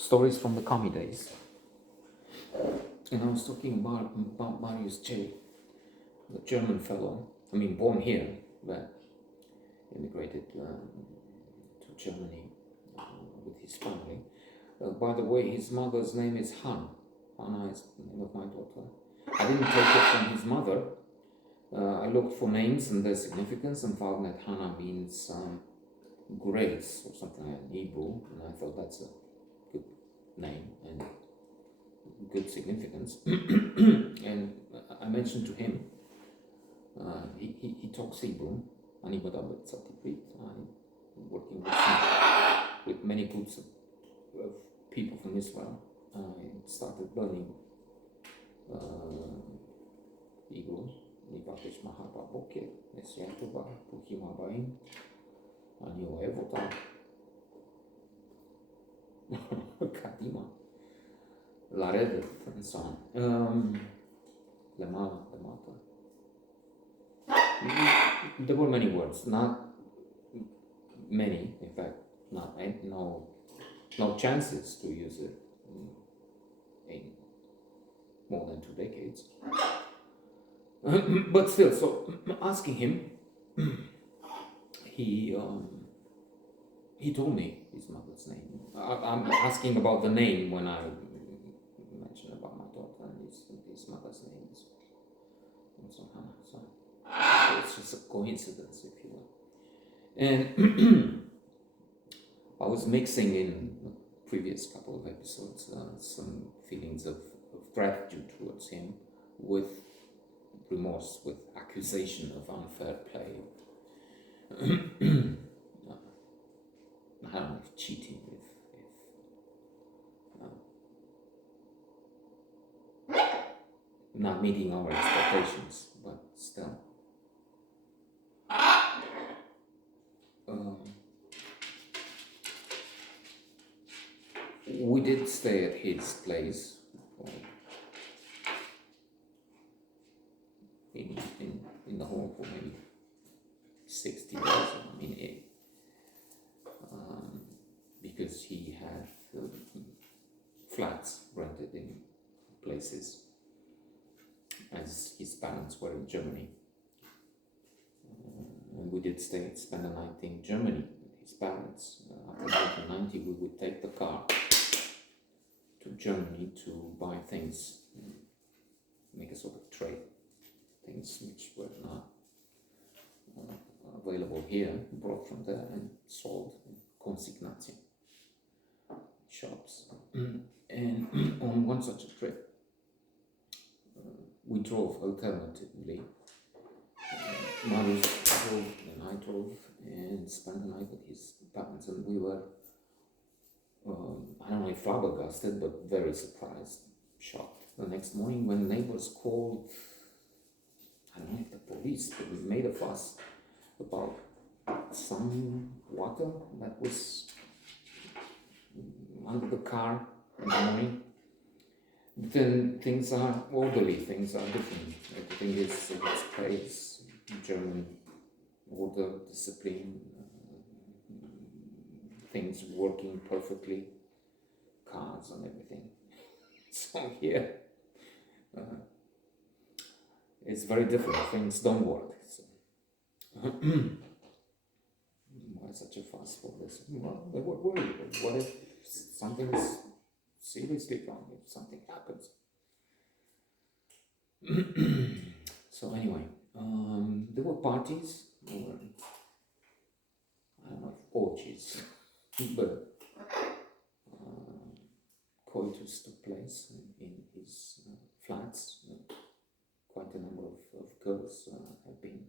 Stories from the Commie days. And I was talking about Marius J., the German fellow, born here, but immigrated to Germany with his family. By the way, his mother's name is Han. Hannah is the name of my daughter. I didn't take it from his mother. I looked for names and their significance and found that Hannah means grace or something like that in Hebrew, and I thought that's a good name and good significance. And I mentioned to him, he talks Hebrew, אני מדבר קצת עברית. I'm working with many groups of people from Israel. I started learning Hebrew. ניפגש מחר בבוקר, נסיעה טובה, ברוכים הבאים, אני אוהב אותה. קדימה, לרדת, and so on. למעלה, למטה. There were many words, not many, in fact, no chances to use it in more than 2 decades. But still, so asking him, he told me his mother's name. I'm asking about the name when I mentioned about my daughter, and his mother's name is also Hannah. So it's just a coincidence, if you will. And I was mixing in the previous couple of episodes some feelings of gratitude towards him with remorse, with accusation of unfair play. I don't know if cheating, if not meeting our expectations, but still. We did stay at his place in the home for maybe 60 days. Because he had flats rented in places as his parents were in Germany. And we did spend the night in Germany with his parents. After 1990, we would take the car to Germany to buy things, make a sort of trade, things which were not available here, brought from there and sold in consignation shops. And on one such a trip, we drove alternatively. Marius drove and I drove and spent the night with his parents, and we were, I don't know if flabbergasted, but very surprised, shocked. The next morning when neighbors called, I don't know if the police, but we made a fuss about some water that was under the car in the morning. Then things are orderly, things are different. Everything is in its place. German order, discipline, things working perfectly, cars and everything. So here, it's very different. Things don't work. So. Why such a fuss for this? Well, they were worried. What if something is seriously wrong? If something happens? So anyway, there were parties. There were, I don't know if orgies, but coitus took place in his flats. Quite a number of girls have been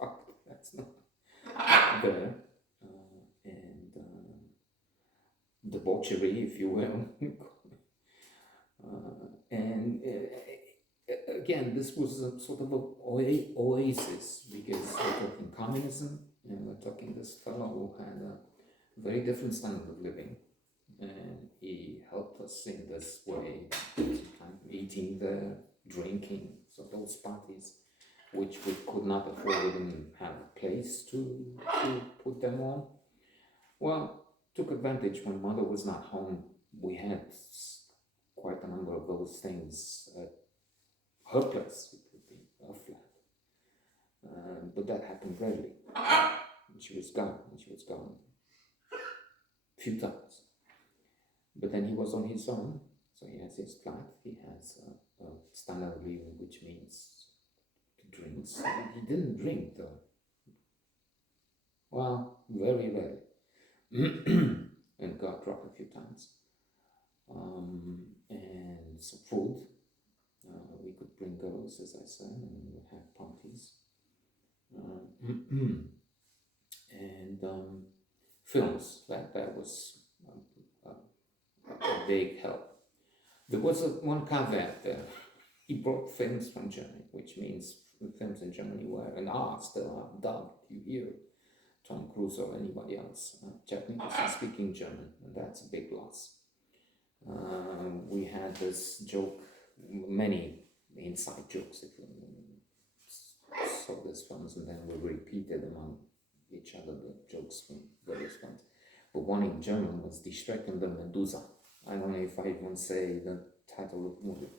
fucked. That's not there. And debauchery, if you will. And again, this was a sort of an oasis, because we're talking communism, and we're talking this fellow who had a very different standard of living, and he helped us in this way, kind of eating there, drinking, so those parties which we could not afford, we didn't have a place to put them on. Well, took advantage when mother was not home. We had quite a number of those things at her place. It would be a flat. But that happened rarely. And she was gone a few times. But then he was on his own, so he has his flat, he has a standard of living, which means drinks. He didn't drink though. Well, very rarely. And got drunk a few times. And some food. We could bring girls, as I said, and we have parties. And films, that was a big help. There was one caveat there. He brought films from Germany, which means films in Germany were and are still dubbed. You hear Tom Cruise or anybody else, Jack Nicholson speaking German, and that's a big loss. We had this joke, many inside jokes, if you saw these films, and then we repeated among each other the jokes from various films. But one in German was Die Streckende Medusa. I don't know if I even say the title of the movie.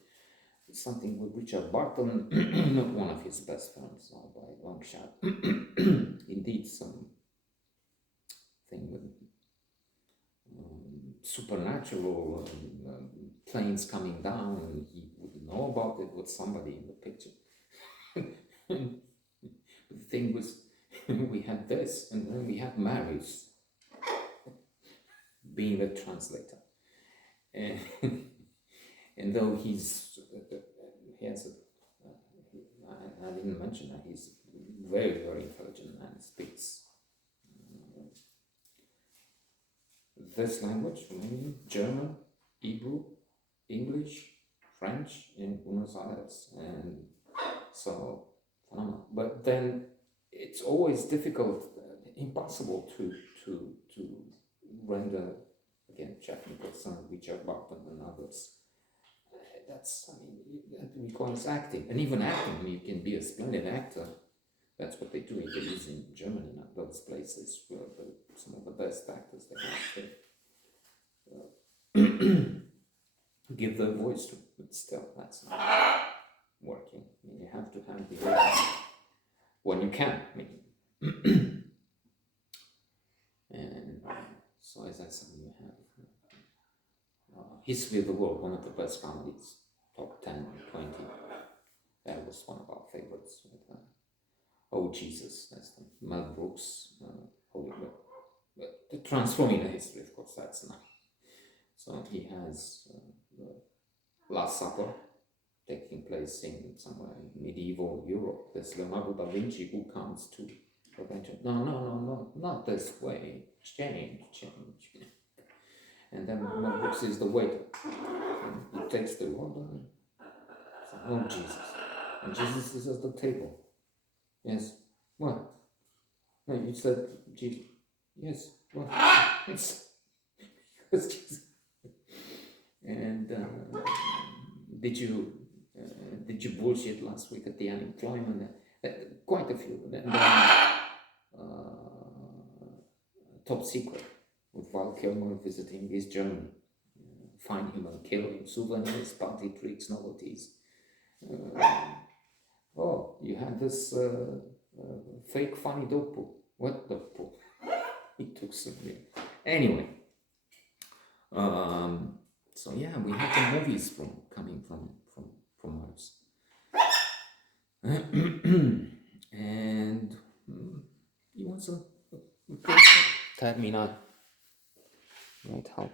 It's something with Richard Barton, not one of his best films by a long shot. Indeed, some thing with supernatural planes coming down, and he would know about it with somebody in the picture. The thing was, we had this, and then we had Marius being the translator. And though he has I didn't mention that he's very, very intelligent and speaks this language, Romanian, German, Hebrew, English, French in Buenos Aires, and so phenomenal. But then it's always difficult, impossible to render again Jack Nicholson, Richard Barton, and others. That requires acting, and even acting, you can be a splendid actor. That's what they do in Belize, in Germany, not those places where some of the best actors they have to give their voice to, but still, that's not working. I mean, you have to have the voice when you can. I mean, and so as I said, you have History of the World, one of the best comedies, top 10, 20. That was one of our favorites. With, Oh Jesus, that's the Mel Brooks, Holy Grail. But the Transforming the History, of course, that's not. So he has the Last Supper taking place in somewhere in medieval Europe. There's Leonardo da Vinci who comes to prevent it. No, not this way. Change. And then Mel Brooks is the waiter. And he takes the order. Oh Jesus. And Jesus is at the table. Yes. What? No, you said Jesus. Yes. What? It's Jesus. And did you bullshit last week at the unemployment? Quite a few. And then, Top Secret with Val Kilmer visiting East Germany. Find him and kill him. Souvenirs, party tricks, novelties. Oh, you had this fake funny dog poo. What dog poo? He took some real. Anyway, so yeah, we had the movies coming from Mars. And he was a person. Terminal. Might help.